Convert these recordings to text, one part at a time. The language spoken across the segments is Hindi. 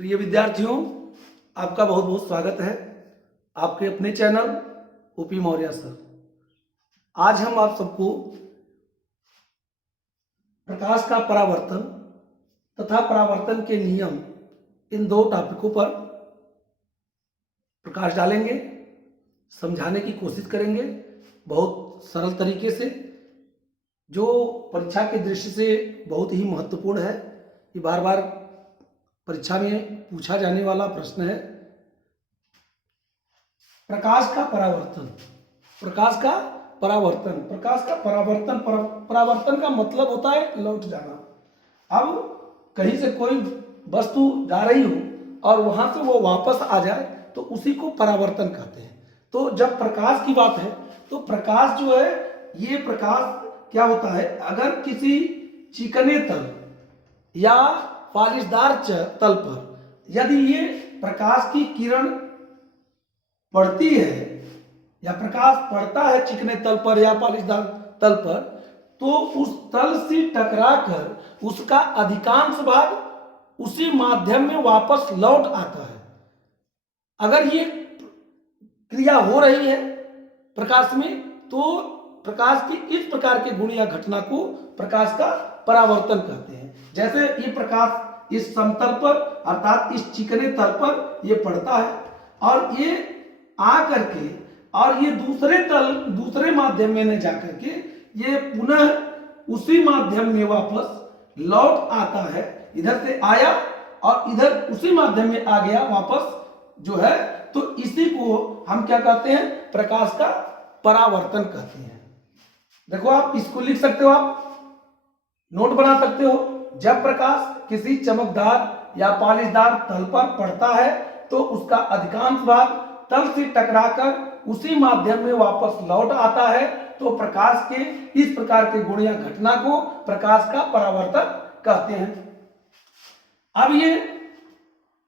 प्रिय विद्यार्थियों, आपका बहुत बहुत स्वागत है आपके अपने चैनल ओपी मौर्य सर। आज हम आप सबको प्रकाश का परावर्तन तथा परावर्तन के नियम इन दो टॉपिकों पर प्रकाश डालेंगे, समझाने की कोशिश करेंगे बहुत सरल तरीके से, जो परीक्षा की दृष्टि से बहुत ही महत्वपूर्ण है। ये बार बार परीक्षा में पूछा जाने वाला प्रश्न है। प्रकाश का परावर्तन, प्रकाश का परावर्तन, प्रकाश का परावर्तन, परावर्तन का मतलब होता है लौट जाना। अब कहीं से कोई वस्तु जा रही हो और वहां से वो वापस आ जाए तो उसी को परावर्तन कहते हैं। तो जब प्रकाश की बात है तो प्रकाश जो है, ये प्रकाश क्या होता है, अगर किसी चिकने तल या पालिशदार तल पर यदि ये प्रकाश की किरण पड़ती है या प्रकाश पड़ता है चिकने तल पर या पालिशदार तल पर, तो उस तल से टकराकर उसका अधिकांश भाग उसी माध्यम में वापस लौट आता है। अगर ये क्रिया हो रही है प्रकाश में, तो प्रकाश की इस प्रकार के गुण या घटना को प्रकाश का परावर्तन कहते हैं। जैसे ये प्रकाश इस समतल पर अर्थात इस चिकने तल पर ये पड़ता है और ये आ करके और ये दूसरे माध्यम में जाकर के ये पुनः उसी माध्यम में वापस लौट आता है। इधर से आया और इधर उसी माध्यम में आ गया वापस जो है, तो इसी को हम क्या कहते हैं, प्रकाश का परावर्तन कहते हैं। देखो, आप इसको लिख सकते हो, आप नोट बना सकते हो। जब प्रकाश किसी चमकदार या पालिशदार तल पर पड़ता है तो उसका अधिकांश भाग तल से टकराकर उसी माध्यम में वापस लौट आता है, तो प्रकाश के इस प्रकार के गुण या घटना को प्रकाश का परावर्तन कहते हैं। अब ये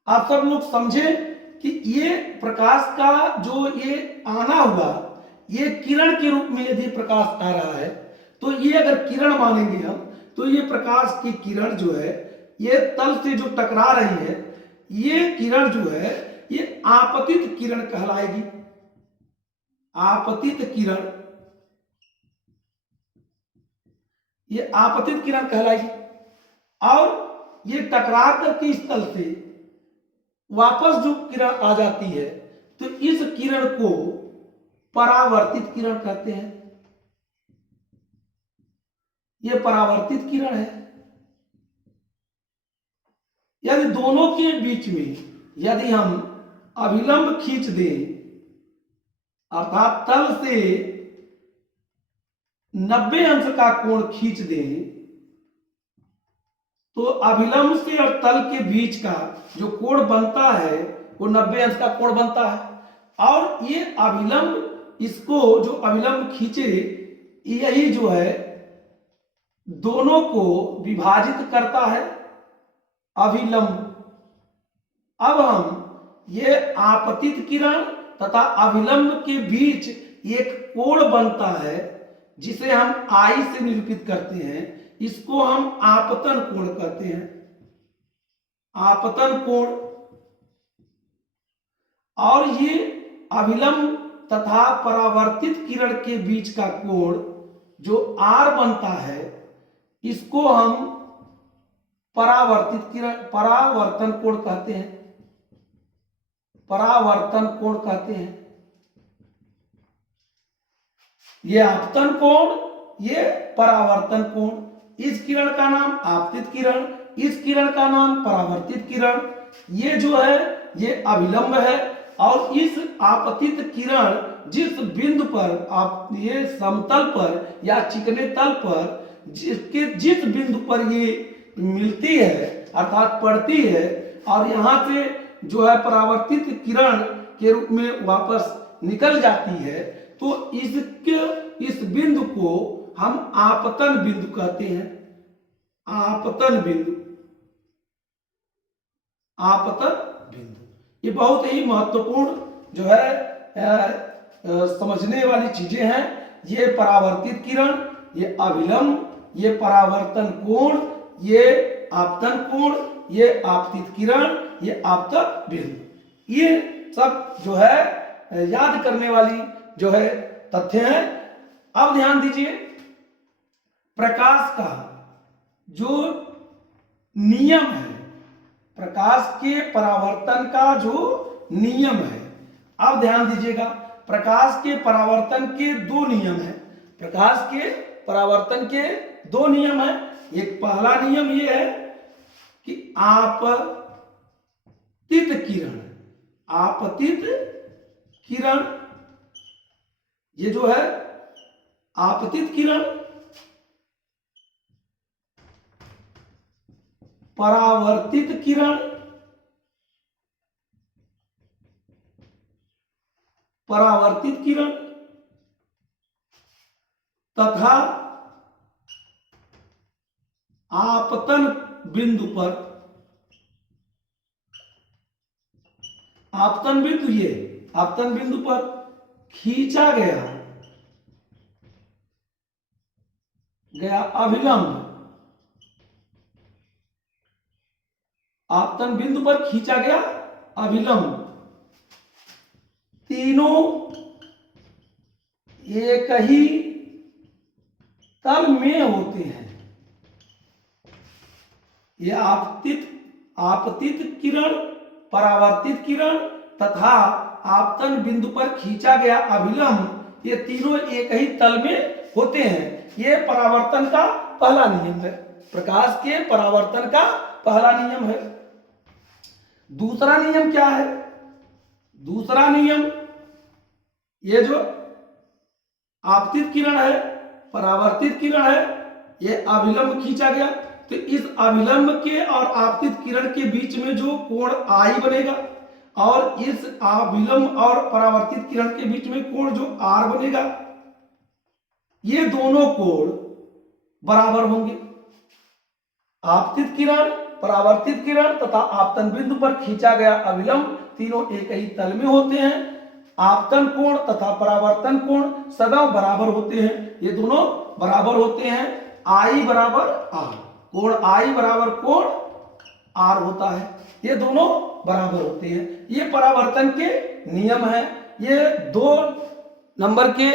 आप सब लोग समझे कि ये प्रकाश का जो ये आना हुआ, ये किरण के रूप में यदि प्रकाश आ रहा है तो ये अगर किरण मानेंगे हम, तो ये प्रकाश की किरण जो है, ये तल से जो टकरा रही है, ये किरण जो है ये आपतित किरण कहलाएगी। आपतित किरण, ये आपतित किरण कहलाएगी। और ये टकरा करके इस तल से वापस जो किरण आ जाती है, तो इस किरण को परावर्तित किरण कहते हैं। ये परावर्तित किरण है। यदि दोनों के बीच में यदि हम अभिलंब खींच दें, अर्थात तल से 90 अंश का कोण खींच दें, तो अभिलंब से और तल के बीच का जो कोण बनता है वो 90 अंश का कोण बनता है। और ये अभिलंब, इसको जो अभिलंब खींचे, यही जो है दोनों को विभाजित करता है, अभिलंब। अब हम ये आपतित किरण तथा अभिलंब के बीच एक कोण बनता है जिसे हम आई से निरूपित करते हैं, इसको हम आपतन कोण कहते हैं। आपतन कोण। और ये अभिलंब तथा परावर्तित किरण के बीच का कोण जो आर बनता है, इसको हम परावर्तन कोण कहते हैं। परावर्तन कोण कहते हैं। ये आपतन कोण, ये परावर्तन कोण। इस किरण का नाम आपतित किरण, इस किरण का नाम परावर्तित किरण। ये जो है ये अभिलंब है। और इस आपतित किरण जिस बिंदु पर आप ये समतल पर या चिकने तल पर जिस बिंदु पर ये मिलती है अर्थात पड़ती है और यहां से जो है परावर्तित किरण के रूप में वापस निकल जाती है, तो इस बिंदु को हम आपतन बिंदु कहते हैं। आपतन बिंदु, आपतन बिंदु। ये बहुत ही महत्वपूर्ण जो है समझने वाली चीजें हैं। ये परावर्तित किरण, ये अभिलंब, ये परावर्तन कोण, ये आपतन कोण, ये आपतित किरण, ये आपतन बिंदु। ये सब जो है याद करने वाली जो है तथ्य हैं। अब ध्यान दीजिए, प्रकाश का जो नियम है, प्रकाश के परावर्तन का जो नियम है, अब ध्यान दीजिएगा, प्रकाश के परावर्तन के दो नियम हैं। प्रकाश के परावर्तन के दो नियम हैं। एक पहला नियम ये है कि आपतित किरण, आपतित किरण, ये जो है आपतित किरण परावर्तित किरण, परावर्तित किरण तथा आपतन बिंदु पर, आपतन बिंदु, ये आपतन बिंदु पर खींचा गया अभिलंब, आपतन बिंदु पर खींचा गया अभिलंब, तीनों एक ही तल में होते हैं। ये आपतित किरण, परावर्तित किरण तथा आपतन बिंदु पर खींचा गया अभिलंब, ये तीनों एक ही तल में होते हैं। ये परावर्तन का पहला नियम है, प्रकाश के परावर्तन का पहला नियम है। दूसरा नियम क्या है? दूसरा नियम, ये जो आपतित किरण है, परावर्तित किरण है, ये अभिलंब खींचा गया, तो इस अभिलंब के और आपतित किरण के बीच में जो कोण आई बनेगा, और इस अभिलंब और परावर्तित किरण के बीच में कोण जो आर बनेगा, ये दोनों कोण बराबर होंगे। आपतित किरण, परावर्तित किरण तथा आपतन बिंदु पर खींचा गया अभिलंब तीनों एक ही तल में होते हैं। आपतन कोण तथा परावर्तन कोण सदैव बराबर होते हैं, ये दोनों बराबर होते हैं। आई बराबर आर, कोण आई बराबर कोण आर होता है, ये दोनों बराबर होते हैं। ये परावर्तन के नियम है। ये 2 नंबर के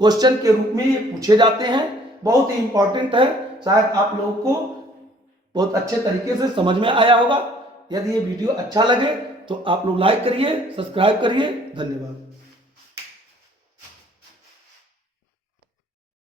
क्वेश्चन के रूप में ये पूछे जाते हैं, बहुत ही इंपॉर्टेंट है। शायद आप लोगों को बहुत अच्छे तरीके से समझ में आया होगा। यदि ये वीडियो अच्छा लगे तो आप लोग लाइक करिए, सब्सक्राइब करिए। धन्यवाद।